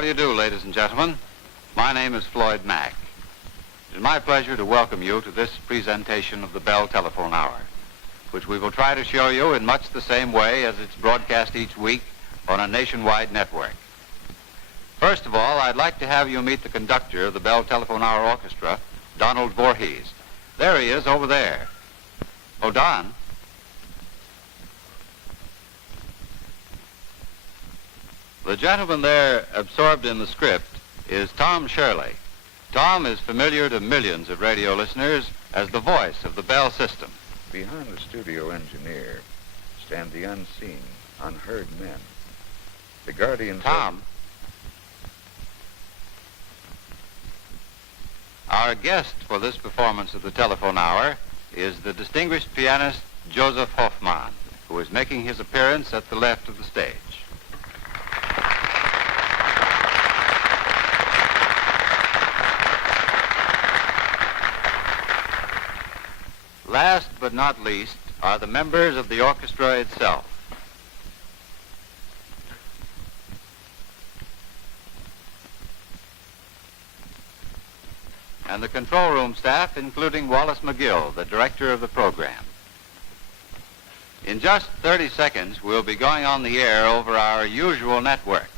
How do you do, ladies and gentlemen? My name is Floyd Mack. It is my pleasure to welcome you to this presentation of the Bell Telephone Hour, which we will try to show you in much the same way as it's broadcast each week on a nationwide network. First of all, I'd like to have you meet the conductor of the Bell Telephone Hour Orchestra, Donald Voorhees. There he is, over there. Oh, Don. The gentleman there, absorbed in the script, is Tom Shirley. Tom is familiar to millions of radio listeners as the voice of the Bell system. Behind the studio engineer stand the unseen, unheard men. The guardians Tom. Our guest for this performance of the Telephone Hour is the distinguished pianist Josef Hofmann, who is making his appearance at the left of the stage. Last but not least are the members of the orchestra itself. And the control room staff, including Wallace McGill, the director of the program. In just 30 seconds, we'll be going on the air over our usual network.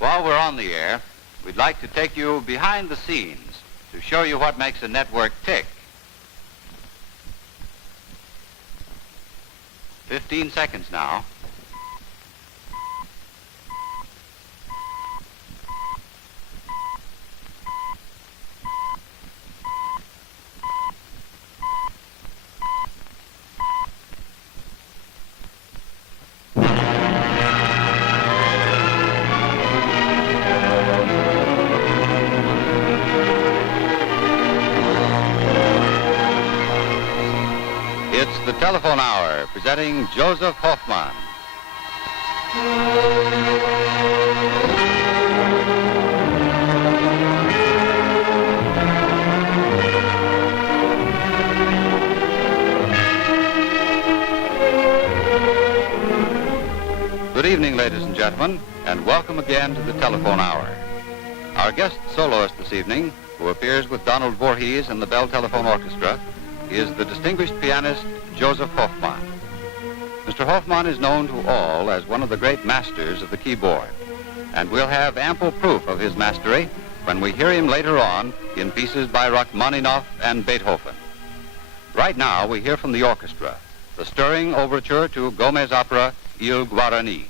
While we're on the air, we'd like to take you behind the scenes to show you what makes a network tick. 15 seconds now. It's the Telephone Hour, presenting Josef Hofmann. Good evening, ladies and gentlemen, and welcome again to the Telephone Hour. Our guest soloist this evening, who appears with Donald Voorhees and the Bell Telephone Orchestra, is the distinguished pianist Josef Hofmann. Mr. Hofmann is known to all as one of the great masters of the keyboard, and we'll have ample proof of his mastery when we hear him later on in pieces by Rachmaninoff and Beethoven. Right now, we hear from the orchestra the stirring overture to Gomez's opera Il Guarani.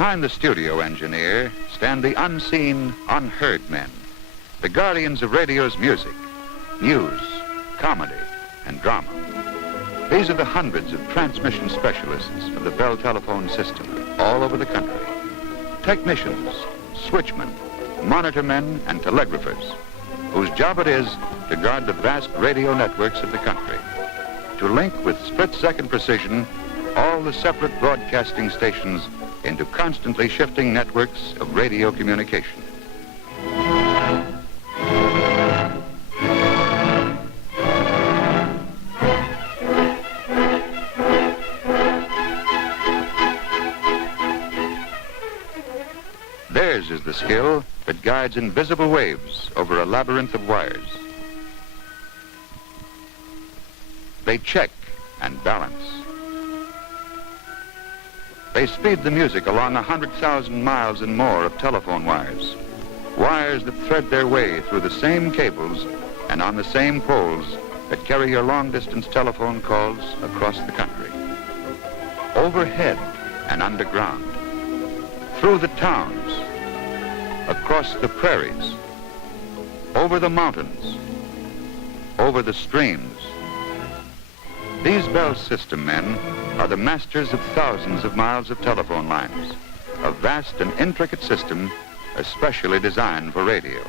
Behind the studio engineer stand the unseen, unheard men, the guardians of radio's music, news, comedy, and drama. These are the hundreds of transmission specialists of the Bell telephone system all over the country. Technicians, switchmen, monitor men, and telegraphers, whose job it is to guard the vast radio networks of the country, to link with split-second precision all the separate broadcasting stations into constantly shifting networks of radio communication. Theirs is the skill that guides invisible waves over a labyrinth of wires. They check and balance. They speed the music along 100,000 miles and more of telephone wires, wires that thread their way through the same cables and on the same poles that carry your long-distance telephone calls across the country. Overhead and underground, through the towns, across the prairies, over the mountains, over the streams. These Bell system men are the masters of thousands of miles of telephone lines, a vast and intricate system especially designed for radio.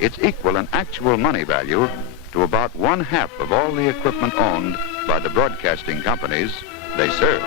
It's equal in actual money value to about 1/2 of all the equipment owned by the broadcasting companies they serve.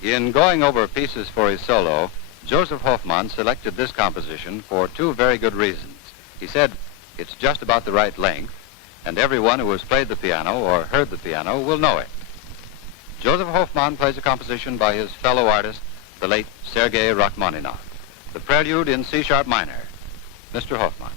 In going over pieces for his solo, Josef Hofmann selected this composition for two very good reasons. He said it's just about the right length, and everyone who has played the piano or heard the piano will know it. Josef Hofmann plays a composition by his fellow artist, the late Sergei Rachmaninoff, the prelude in C-sharp minor. Mr. Hofmann.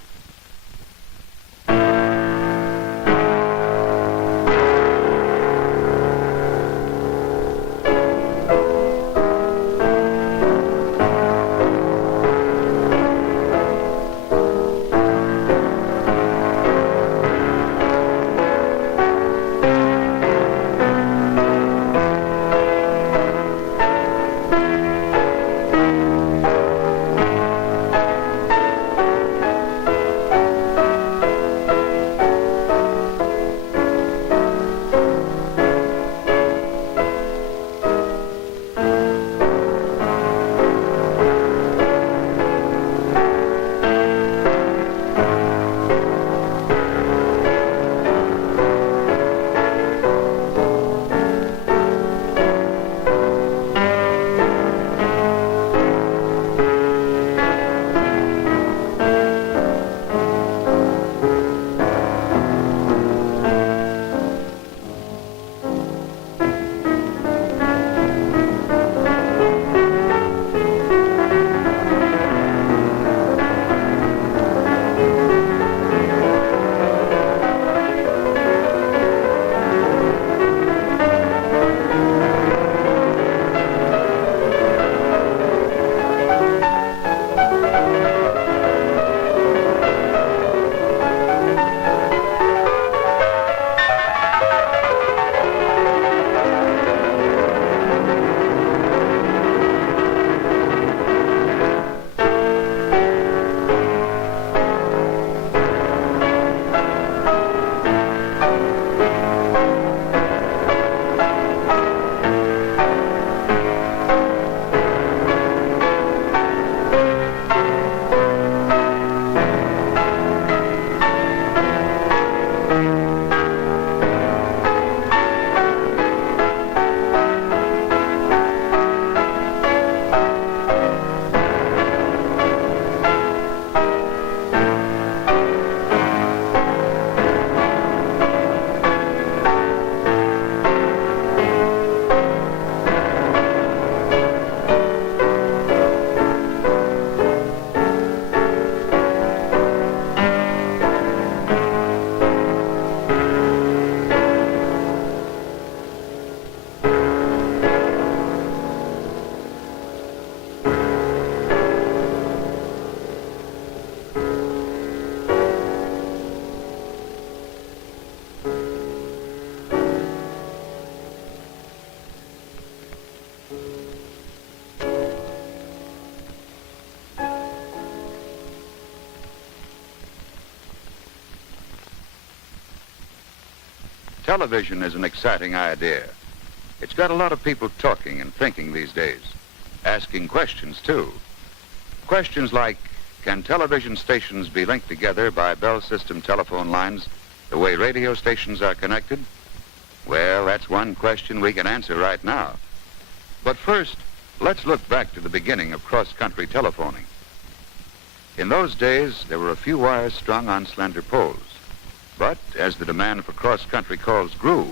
Television is an exciting idea. It's got a lot of people talking and thinking these days, asking questions, too. Questions like, can television stations be linked together by Bell System telephone lines the way radio stations are connected? Well, that's one question we can answer right now. But first, let's look back to the beginning of cross-country telephoning. In those days, there were a few wires strung on slender poles. But as the demand for cross-country calls grew,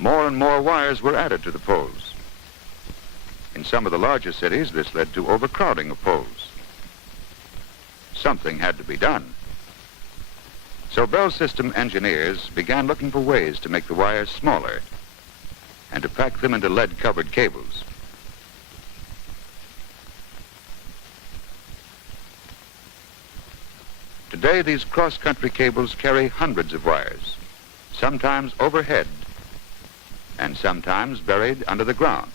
more and more wires were added to the poles. In some of the larger cities, this led to overcrowding of poles. Something had to be done. So Bell System engineers began looking for ways to make the wires smaller and to pack them into lead-covered cables. Today, these cross-country cables carry hundreds of wires, sometimes overhead and sometimes buried under the ground.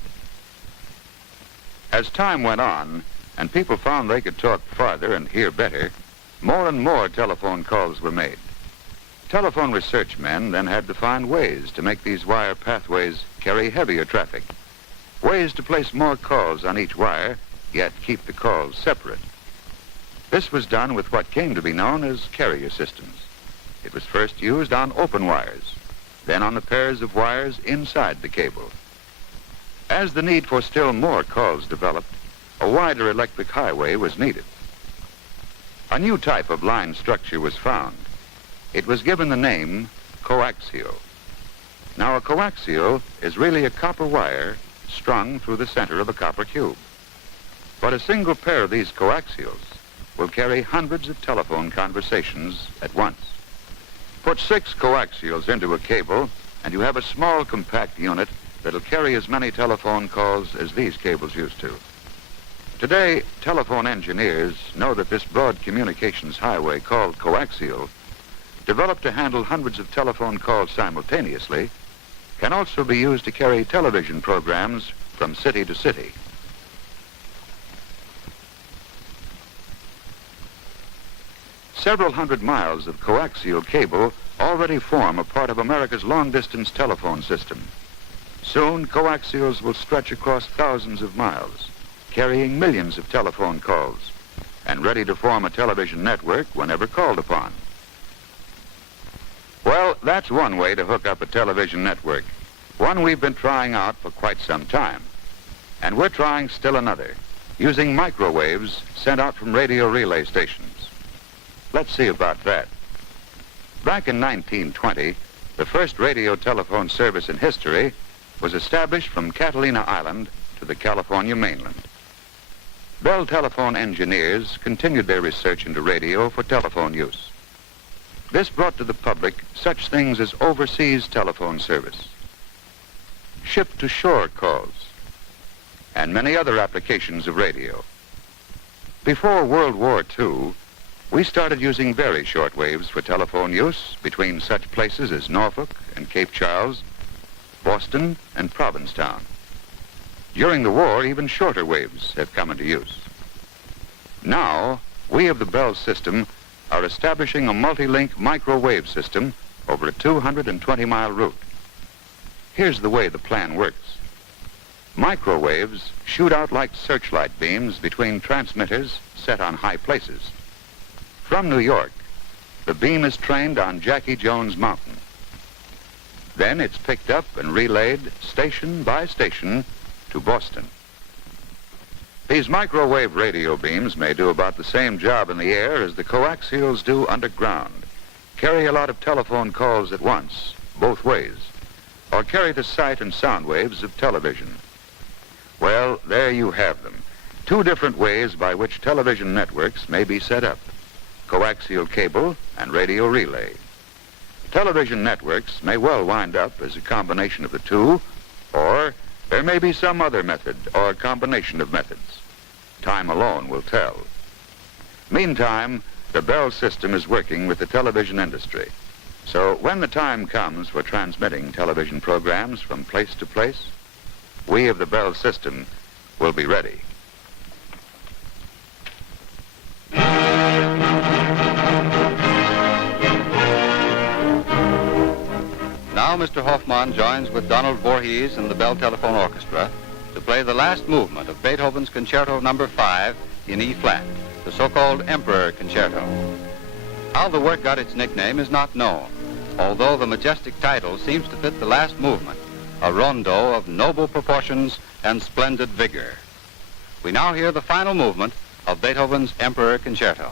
As time went on and people found they could talk farther and hear better, more and more telephone calls were made. Telephone research men then had to find ways to make these wire pathways carry heavier traffic, ways to place more calls on each wire, yet keep the calls separate. This was done with what came to be known as carrier systems. It was first used on open wires, then on the pairs of wires inside the cable. As the need for still more calls developed, a wider electric highway was needed. A new type of line structure was found. It was given the name coaxial. Now, a coaxial is really a copper wire strung through the center of a copper cube. But a single pair of these coaxials will carry hundreds of telephone conversations at once. Put 6 coaxials into a cable, and you have a small, compact unit that'll carry as many telephone calls as these cables used to. Today, telephone engineers know that this broad communications highway called coaxial, developed to handle hundreds of telephone calls simultaneously, can also be used to carry television programs from city to city. Several hundred miles of coaxial cable already form a part of America's long-distance telephone system. Soon, coaxials will stretch across thousands of miles, carrying millions of telephone calls, and ready to form a television network whenever called upon. Well, that's one way to hook up a television network, one we've been trying out for quite some time. And we're trying still another, using microwaves sent out from radio relay stations. Let's see about that. Back in 1920, the first radio telephone service in history was established from Catalina Island to the California mainland. Bell telephone engineers continued their research into radio for telephone use. This brought to the public such things as overseas telephone service, ship-to-shore calls, and many other applications of radio. Before World War II, we started using very short waves for telephone use between such places as Norfolk and Cape Charles, Boston and Provincetown. During the war, even shorter waves have come into use. Now, we of the Bell system are establishing a multi-link microwave system over a 220-mile route. Here's the way the plan works. Microwaves shoot out like searchlight beams between transmitters set on high places. From New York, the beam is trained on Jackie Jones Mountain. Then it's picked up and relayed station by station to Boston. These microwave radio beams may do about the same job in the air as the coaxials do underground, carry a lot of telephone calls at once, both ways, or carry the sight and sound waves of television. Well, there you have them, 2 different ways by which television networks may be set up: coaxial cable and radio relay. Television networks may well wind up as a combination of the 2, or there may be some other method or combination of methods. Time alone will tell. Meantime, the Bell system is working with the television industry. So when the time comes for transmitting television programs from place to place, we of the Bell system will be ready. Now Now Mr. Hofmann joins with Donald Voorhees and the Bell Telephone Orchestra to play the last movement of Beethoven's Concerto No. 5 in E-flat, the so-called Emperor Concerto. How the work got its nickname is not known, although the majestic title seems to fit the last movement, a rondo of noble proportions and splendid vigor. We now hear the final movement of Beethoven's Emperor Concerto.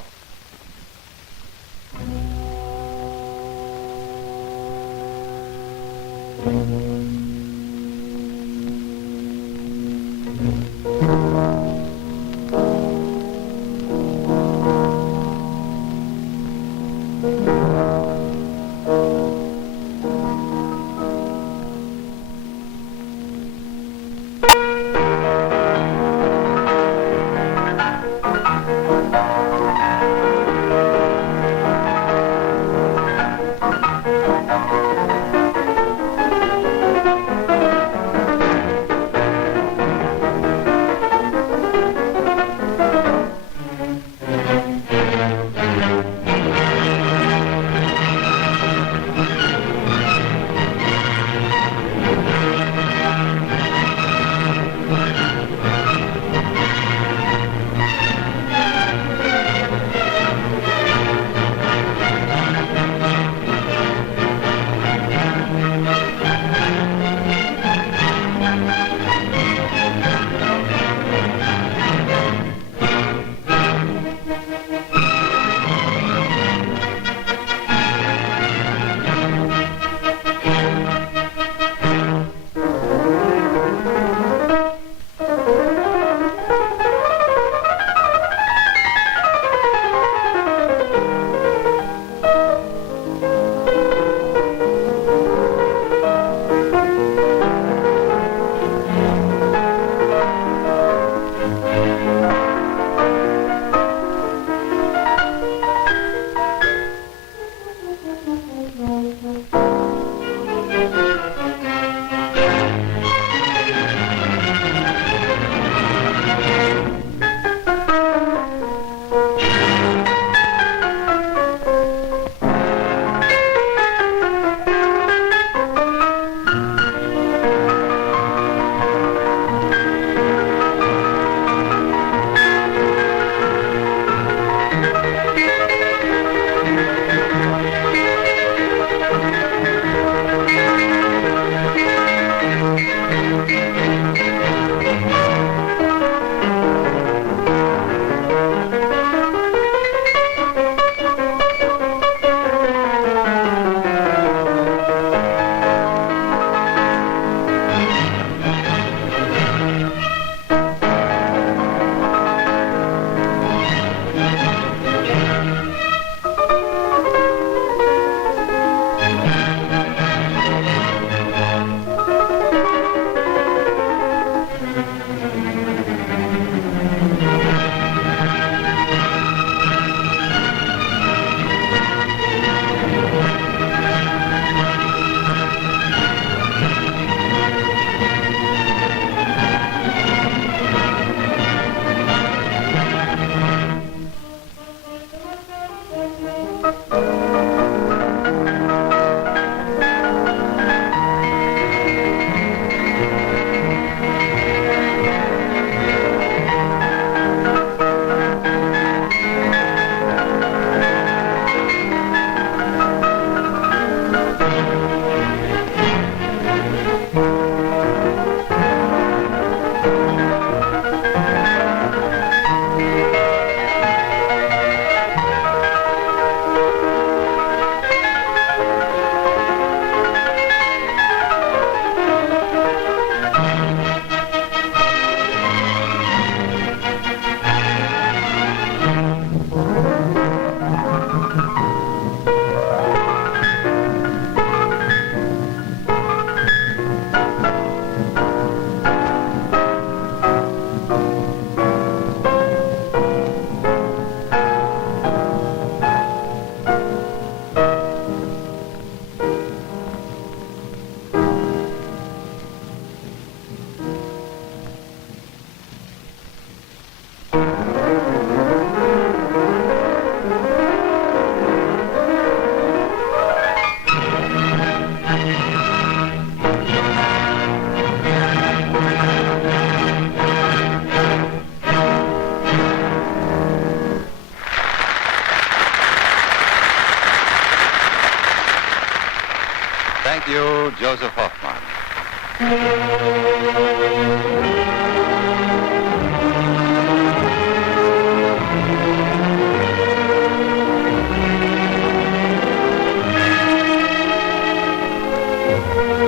thank you, Josef Hofmann.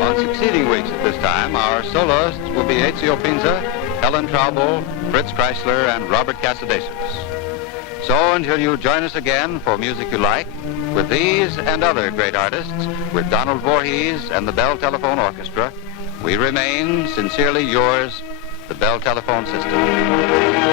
On succeeding weeks at this time, our soloists will be Ezio Pinza, Helen Traubel, Fritz Kreisler, and Robert Casadesus. So until you join us again for Music You Like, with these and other great artists, with Donald Voorhees and the Bell Telephone Orchestra, we remain sincerely yours, the Bell Telephone System.